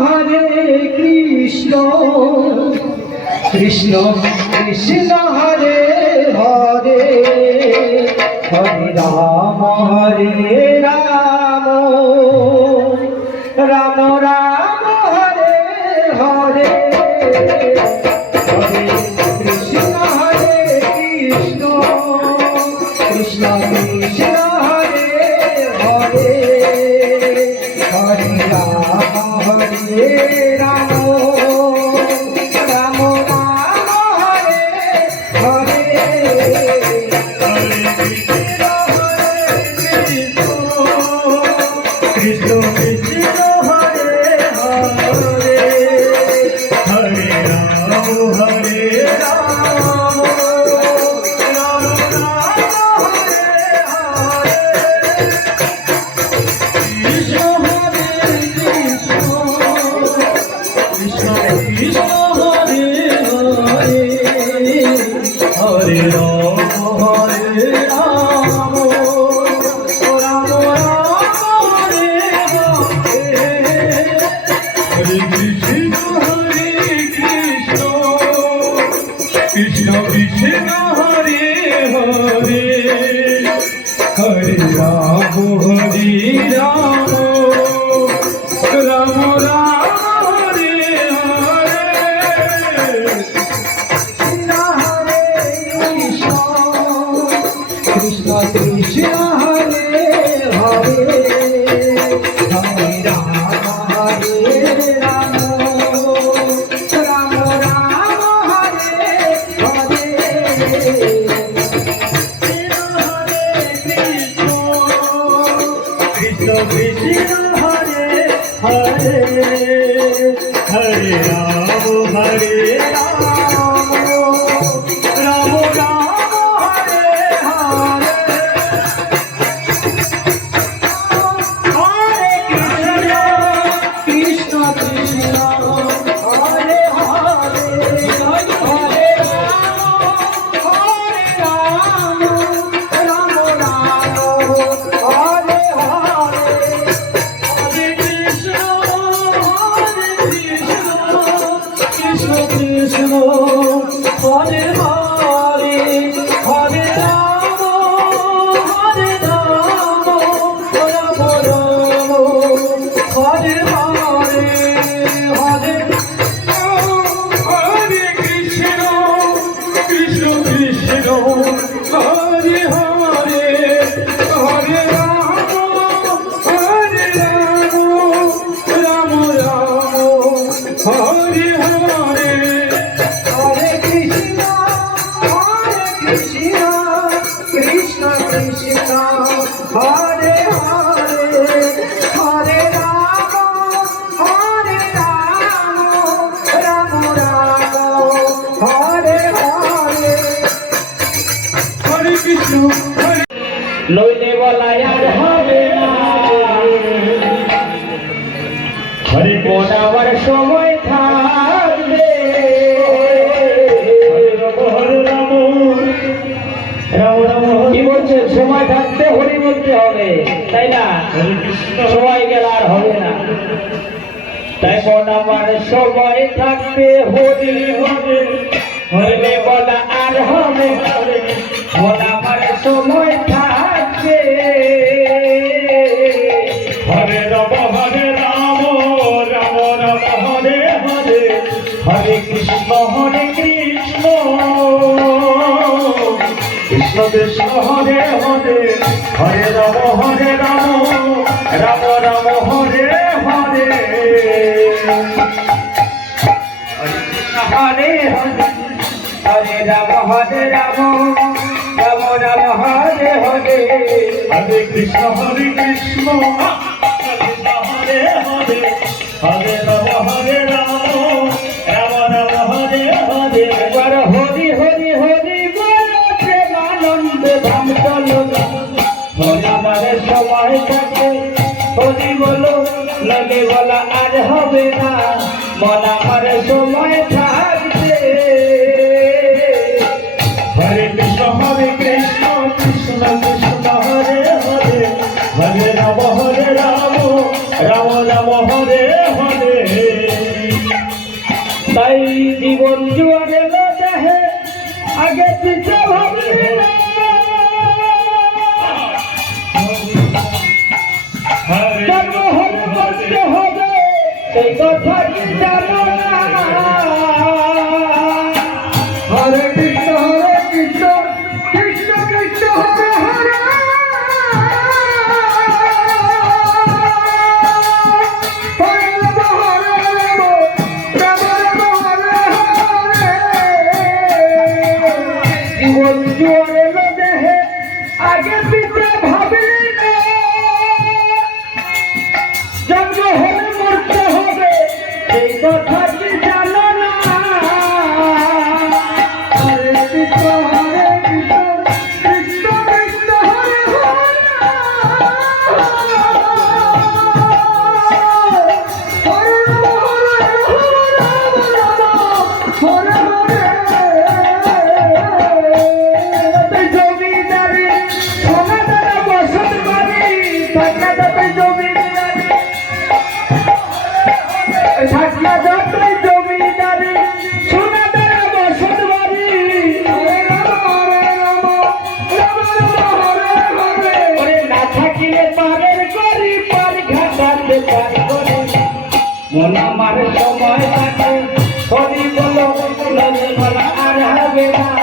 हरे कृष्ण कृष्ण कृष्ण हरे हरे हरे राम राम राम हरे हरे हरे कृष्ण कृष्ण कृष्ण कृष्ण हरे हरे हरे राम राम राम हरे हरे कृष्ण कृष्ण हरे हरे हरे राम हरे राम राम राम हरे हरे कृष्ण हरे कृष्ण कृष्ण हरे हरे हरे राम हरे राम राम राम हरे हरे हरे कृष्ण कृष्ण कृष्ण हरे हरे हरे राम हरे राम राम राम हरे हरे कृष्ण कृष्ण हरे हरे हरे राम राम राम हरे हरे कृष्ण कृष्ण हरे हरे हरे राम हरे राम राम राम हरे हरे हरे कृष्ण कृष्ण हरे हरे हरे राम राम राम हरे हरे हरे कृष्ण कृष्ण कृष्ण हरे हरे हरे राम राम राम हरे हरे हरे हरे कृष्ण कृष्ण कृष्ण हरे हरे हरे राम राम राम हरे हरे हरे कृष्ण कृष्ण कृष्ण हरे हरे हरे राम राम राम हरे हरे हरे कृष्ण हरे লইলে বলাই আর হবে না हरे মন আমার সময় থাকবে हरे राम राम राम কি বলছেন সময় থাকতে হরি বলতে হবে তাই না हरे कृष्ण সময় গেলে আর হবে না তাই মন আমার সময় থাকতে হরি हरे হইলে বলা আর হবে মন আমার সময় থাকবে हरे राम राम राम हरे हरे হরে কৃষ্ণ কৃষ্ণ कृष्ण हरे हरे हरे राम राम राम हरे हरे হরে হরে হরে রাম রাম রাম হরে হরে हरे कृष्ण कृष्ण हरे हरे हरे राम राम राम हरे हरे একবার জীবন জুয়ারে দেহে আগে পিছে ভাবলি না হরে জন্ম হলে মরতে হবে সেই কথা কি জানো না হরে কৃষ্ণ কৃষ্ণ কৃষ্ণ হরে হরে হরে রাম রাম রাম হরে হরে জীবন জুয়ারে দেহে আগে পিছে ভাবলি না জন্ম হলে মরতে হবে সেই কথা কি জানো না হরে কৃষ্ণ কৃষ্ণ কৃষ্ণ হরে হরে হরে রাম হরে হরে জমিদারি সোনাদারা বসত বাড়ি থাকা যাবে জমিদারি থাকা যাবে জমিদারি সোনাদারা বসত বাড়ি ওরে না থাকিলে পারের করি পার ঘাটাতে পার করে মন আমার সময় থাকে হরি বলো আর হবে না